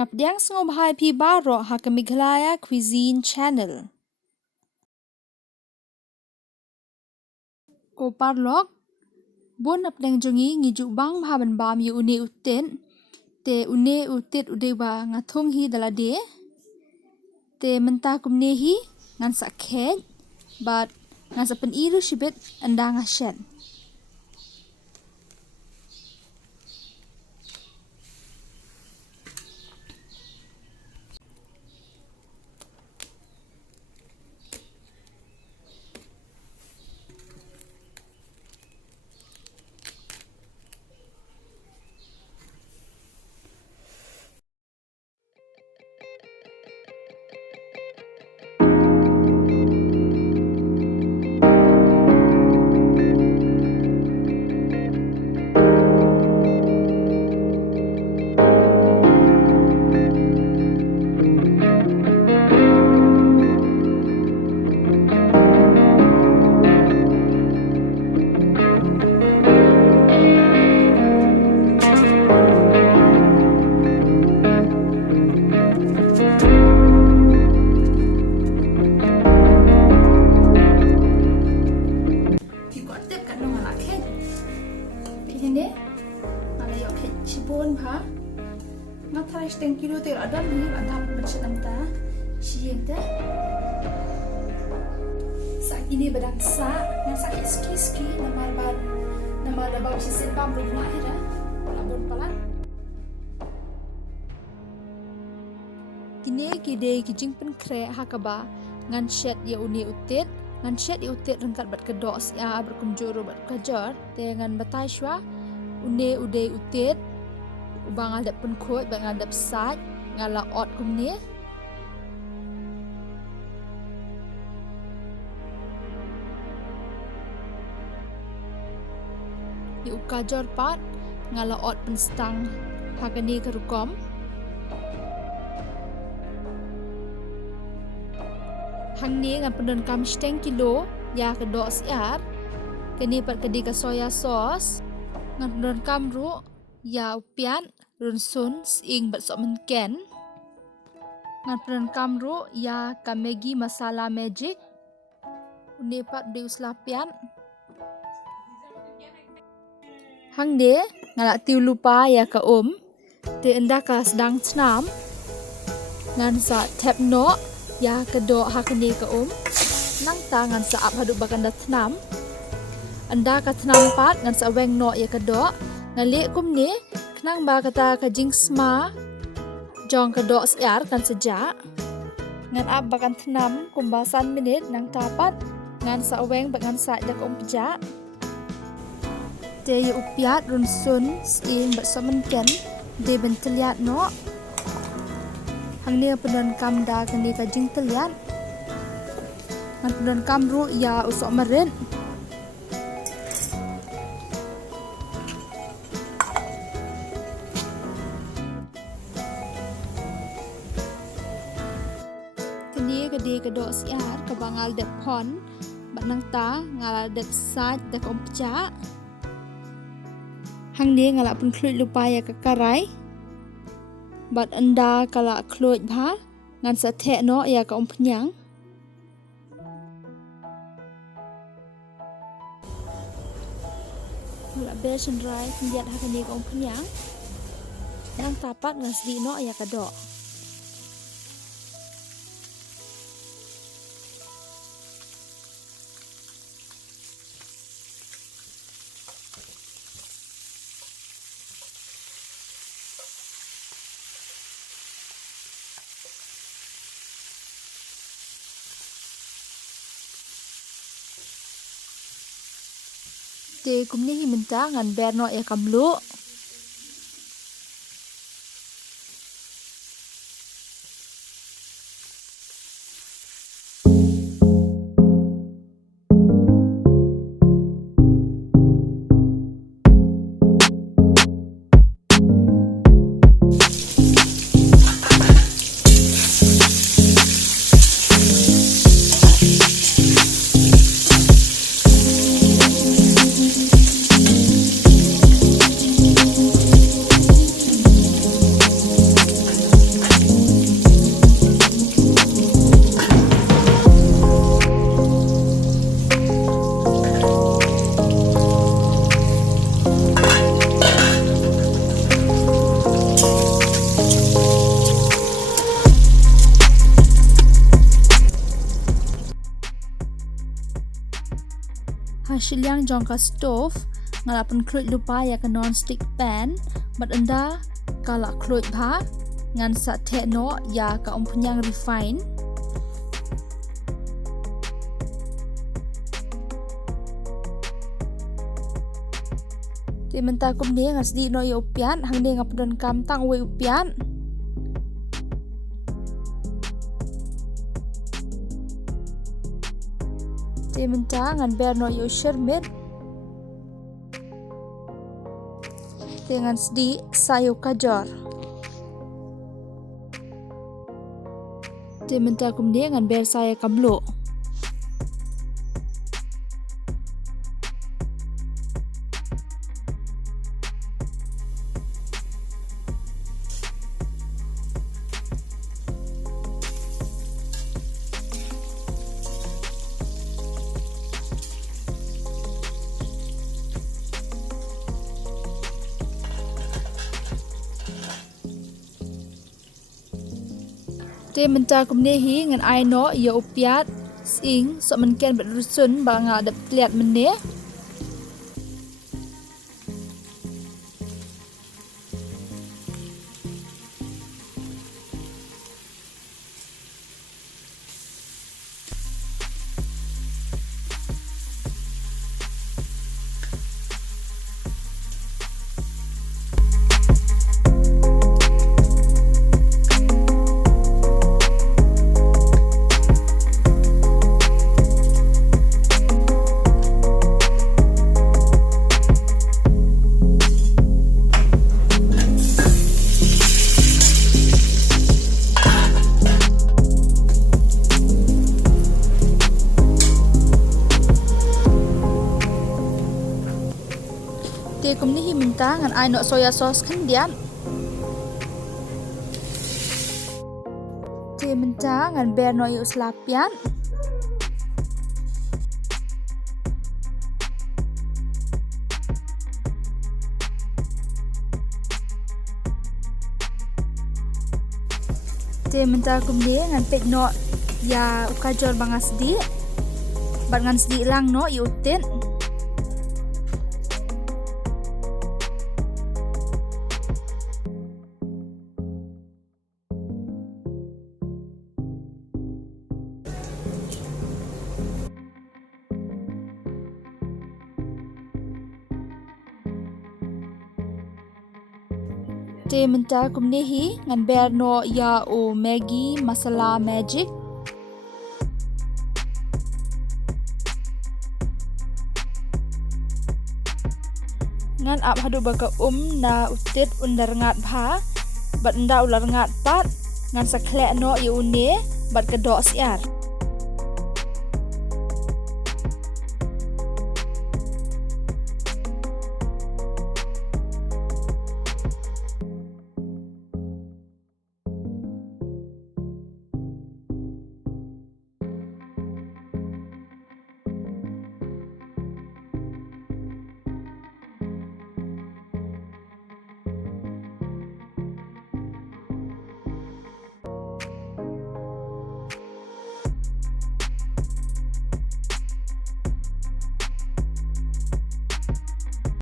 Ngapdiang sngobhai pi baro Hakamiglaya Cuisine Channel. Ko parlok bon apdang jongi ngijuk bang bhaban bam yu une uten te une utet udewa ngathong hi dalade te menta kumne hi ngan sakhet but ngan sapen iru shibet andang ashen. Cibon ha ngathai steng kilo te adam ni adap benchenam ta sieng ta sak ini badang sa ngan sakit ski nama dabau sisin bam rumah ira labon palan kini kide kijing pen kre hakaba ngan shet ya uni utit ngan shet ya utit rengkat bat kedok sia berkumjuru bat kajar te ngan batai shwa une ude utit ubang adap pun kot bang adap sat ngala ot kumni di ukajor pat ngala ot pun stang hakani kerukom hang ni ngan pendon kam steng kilo ya kedok siar kini pat kedi ka soya sauce ngan pendon kam ru ya upian runsun sing bat sok menken ngan pendon kam ru ya ka Maggi masala magic une pat de uslapian hang de ngalak tiu lupa ya ka te enda ka sedang senam ngan sa tap no ya kedok hakni ka nang ta ngan sa ap hadu bakanda senam anda ka senam pat ngan sa weng no ya kedok ngali kumni kenang ba kata kajing sma jong kedok siar kan sejak ngan ap bakan senam kumbasan minit nang tapat ngan sa weng bakan sa jak pejak te yu upiat runsun sing bat somenken de benteliat no hang ni pendon kam da kani kajing teliat ngan pendon kam ru ya usok meren kedi kedok siar ke bangal dep pon batnang ta ngalal dep saj dak ompja hang ni ngalak pun khluit lupa ya ke karai bat anda kala khluit bha ngan sa the no ya ka ompnyang ngalak besan rai kendiat hakani ka ompnyang nang tapat ngan sdi no ya ka dok te kumni hi minta ngan berno ya kamlu shiliang jong ka stove ngala pen kluit lupa ya ka non-stick pan bat anda kala kluit bha ngan sa tekno ya ka umpunyang refine. Ti menta kum ni ngas di no ya upian hang ni ngapudon kam tang we upian. Ti menta ngan ber no ya shermit. Ti ngan sdi sayo kajor. Ti menta kum ni ngan ber saya kamlo. Te menta kumne hi ngan ai no ya upiat sing so men ken bet rusun ba nga dap liat mene. Te kum ni hi menta ngan ai no soya sauce kan dian. Te menta ngan ber no yu slapian. Te menta kum ni ngan pek no ya ukajor bangas di. Bat ngan sdi lang no yu utin. Te menta kum ni hi ngan ber no ya o Maggi masala magic. Ngan ap hadu baka na utit undar ngat bha bat nda ular ngat pat ngan saklek no ya une bat kedok siar.